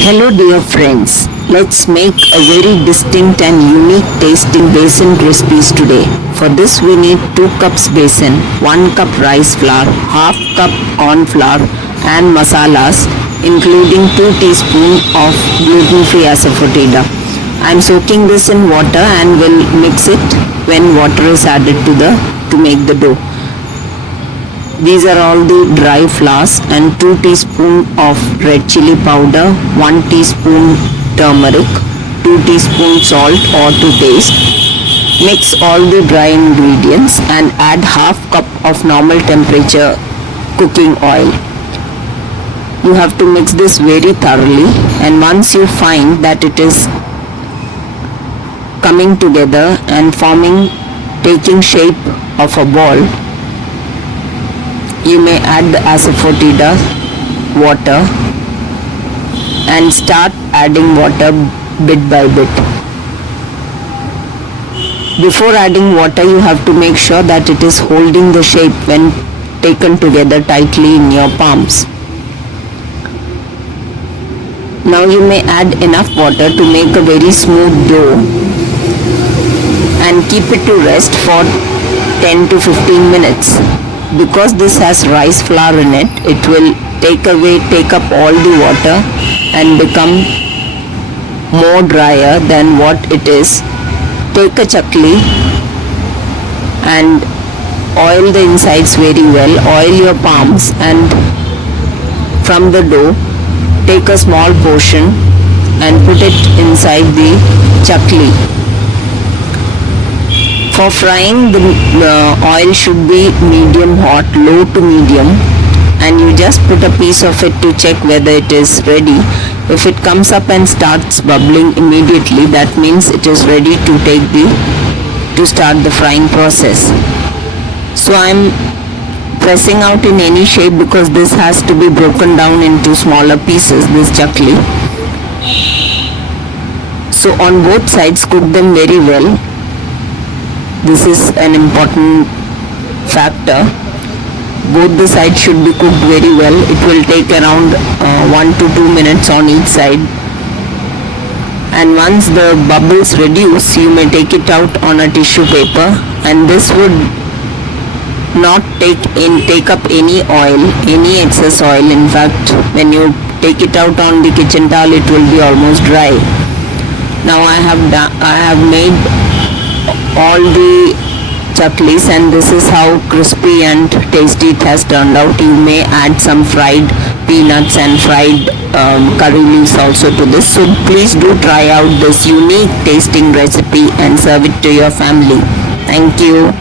Hello dear friends, let's make a very distinct and unique tasting besan crispies today. For this we need 2 cups besan, 1 cup rice flour, half cup corn flour and masalas including 2 teaspoons of gluten-free asafoetida. I am soaking this in water and will mix it when water is added to make the dough. These are all the dry flours and 2 teaspoons of red chili powder, 1 teaspoon turmeric, 2 teaspoons salt or to taste. Mix all the dry ingredients and add half cup of normal temperature cooking oil. You have to mix this very thoroughly, and once you find that it is coming together and taking shape of a ball, you may add the asafoetida water and start adding water bit by bit. Before adding water, you have to make sure that it is holding the shape when taken together tightly in your palms. Now you may add enough water to make a very smooth dough and keep it to rest for 10 to 15 minutes. Because this has rice flour in it, it will take up all the water and become more drier than what it is. Take a chakli and oil the insides very well. Oil your palms, and from the dough take a small portion and put it inside the chakli. For frying, the oil should be medium hot, low to medium, and you just put a piece of it to check whether it is ready. If it comes up and starts bubbling immediately, that means it is ready to start the frying process. So I am pressing out in any shape because this has to be broken down into smaller pieces, this chakli. So on both sides, cook them very well. This is an important factor. Both the sides should be cooked very well. It will take around 1 to 2 minutes on each side. And once the bubbles reduce, you may take it out on a tissue paper, and this would not take up any oil, any excess oil. In fact, when you take it out on the kitchen towel, it will be almost dry. Now I have made all the chaklis, and this is how crispy and tasty it has turned out. You may add some fried peanuts and fried curry leaves also to this. So please do try out this unique tasting recipe and serve it to your family. Thank you.